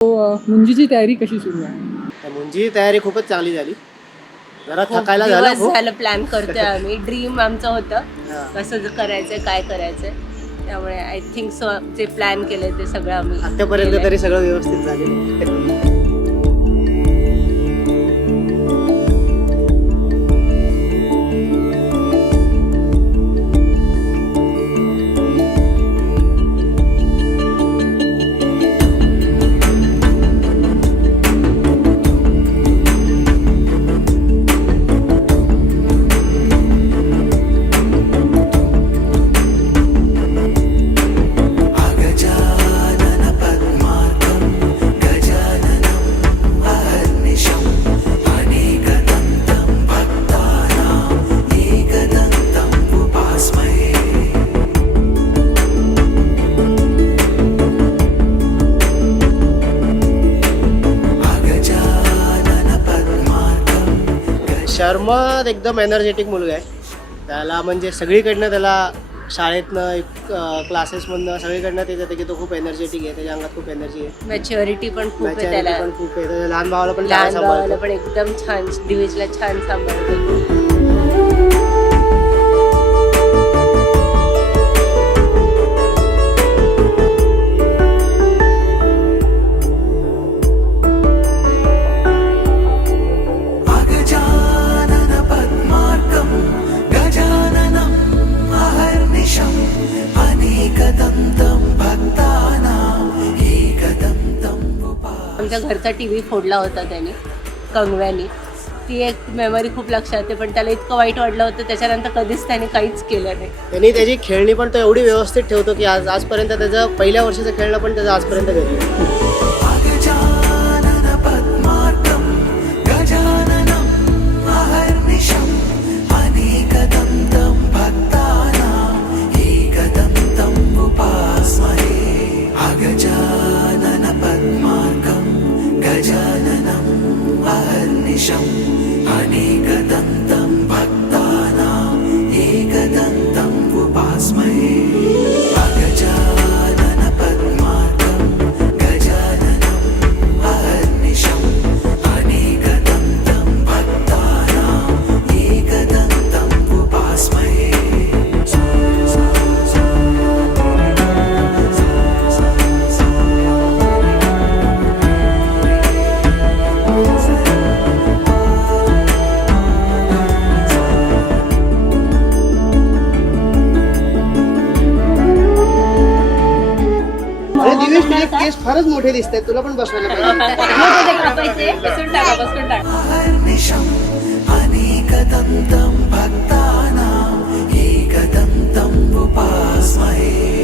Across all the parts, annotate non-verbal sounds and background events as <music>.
मुंजीची तयारी कशी सुरू आहे तर मुंजी तयारी खूपच चांगली झाली जरा थकायला झालं दिवस खूप झालं प्लॅन करतोय आम्ही ड्रीम आमचं होतं हा. कसं ज- करायचंय काय करायचंय त्यामुळे आय थिंक सो जे प्लॅन केलंय ते सगळं आम्ही आतापर्यंत केलंय. तरी सगळं व्यवस्थित झालेलं आहे. शर्मा एकदम एनर्जेटिक मुलगा आहे. त्याला म्हणजे सगळीकडनं त्याला शाळेतनं क्लासेसमधनं सगळीकडनं ते जाते की तो खूप एनर्जेटिक आहे त्याच्या अंगात खूप एनर्जी आहे. मॅच्युरिटी पण खूप आहे त्याला. पण खूप आहे. त्याच्या लहान भावाला पण लहान भावाला पण एकदम छान दिवेशला छान सांभाळतो. घरचा टी व्ही फोडला होता त्याने कंगव्यानी. ती एक मेमरी खूप लक्षात येते पण त्याला इतकं वाईट वाटलं होतं त्याच्यानंतर कधीच त्याने काहीच केलं नाही. त्यांनी त्याची खेळणी पण तो एवढी व्यवस्थित ठेवतो की आज आजपर्यंत त्याचं पहिल्या वर्षाचं खेळणं पण त्याचं आजपर्यंत घेतलं दिवेश तुझे केस फारच मोठे दिसत आहेत तुला पण बसवायला पाहिजे. अनेकदन्तं भक्तानाम् एकदन्तम् उपास्महे।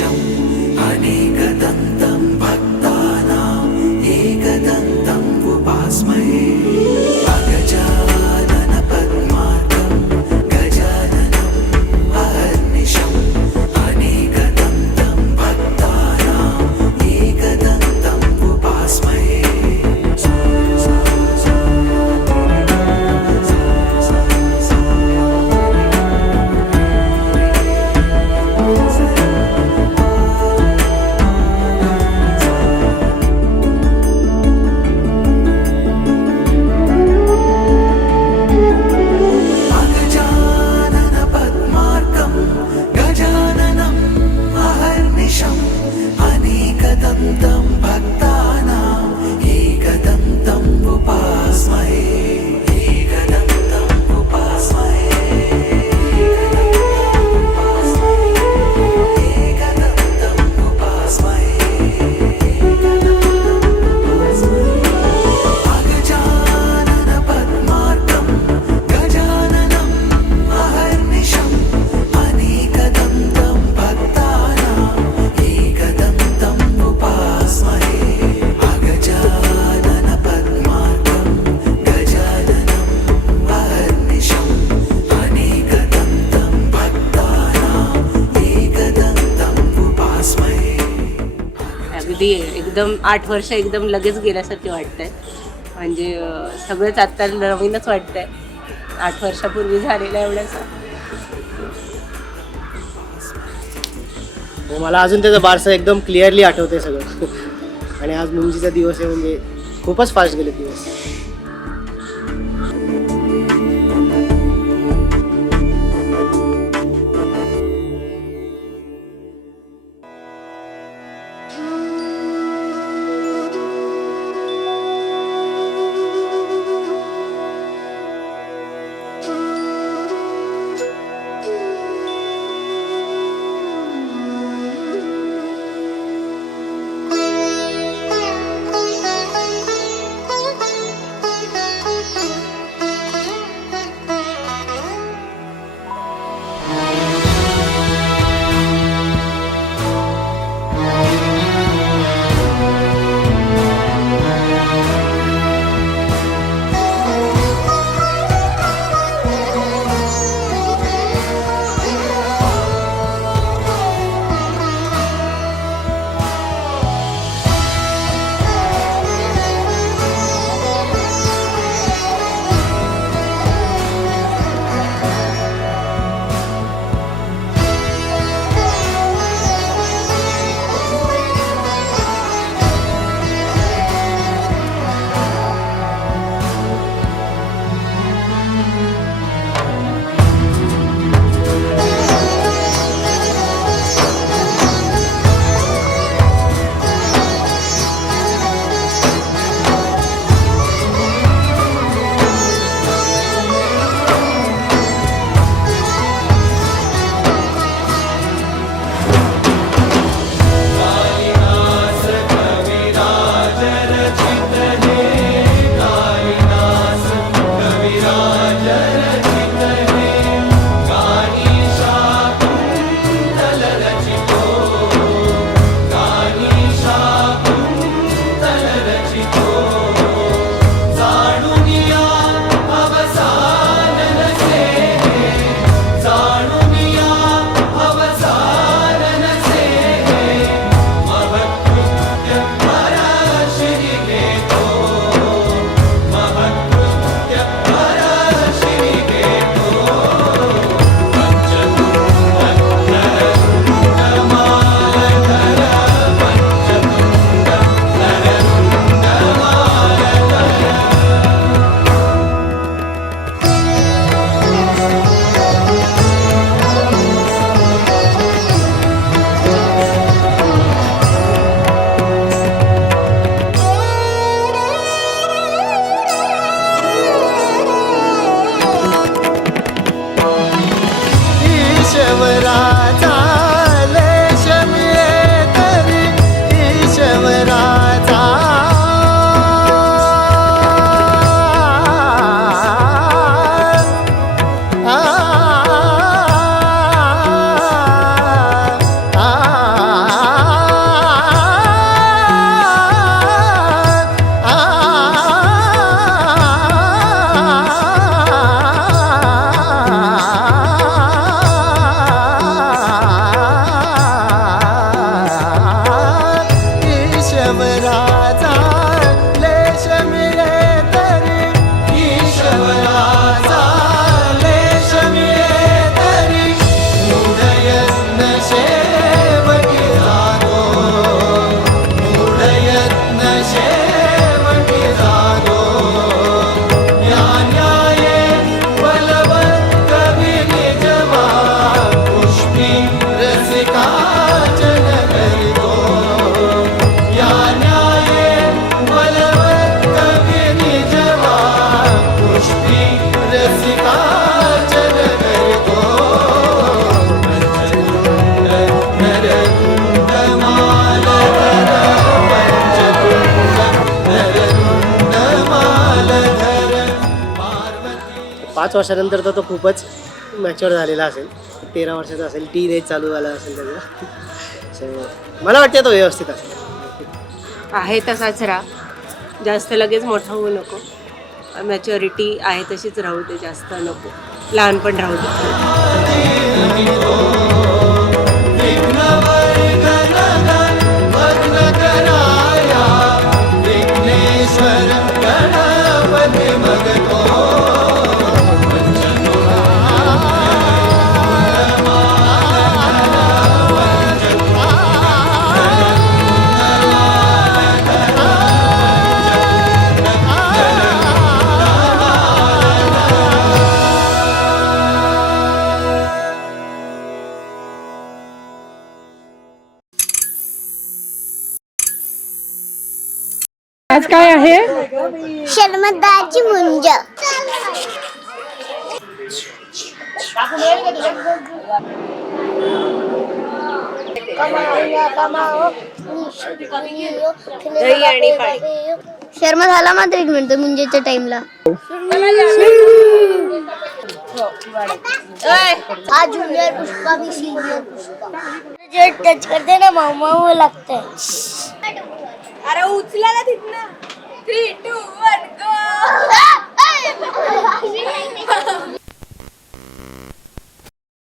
chão. एकदम आठ वर्ष एकदम लगेच गेल्यासारखे वाटतंय. म्हणजे सगळंच आत्ता नवीनच वाटतंय. आठ वर्षापूर्वी झालेलं एवढंच हो, मला अजून त्याचं बारसं एकदम क्लिअरली आठवते सगळं. <laughs> आणि आज मुंजीचा दिवस आहे म्हणजे खूपच फास्ट गेले दिवस. पाच वर्षानंतर तर तो खूपच मॅच्युअर झालेला असेल. तेरा वर्षाचा असेल टी रेज चालू झाला असेल त्याचा. मला वाटते तो व्यवस्थित असेल. आहे तसाच राह. जास्त लगेच मोठा होऊ नको. मॅच्युरिटी आहे तशीच राहू दे जास्त नको. लहानपण राहू दे. आज काय आहे? शर्मदाची मुंज. दही आणि पाणी शर्मा झाला मात्र एक मिनिट मुंजेच्या टाइमला हा ज्युनियर पुष्पा मी सिनियर पुष्पा. जे टच करते ना माऊ माऊ लागतंय. अरे उचला ना तिथनं. Three to one go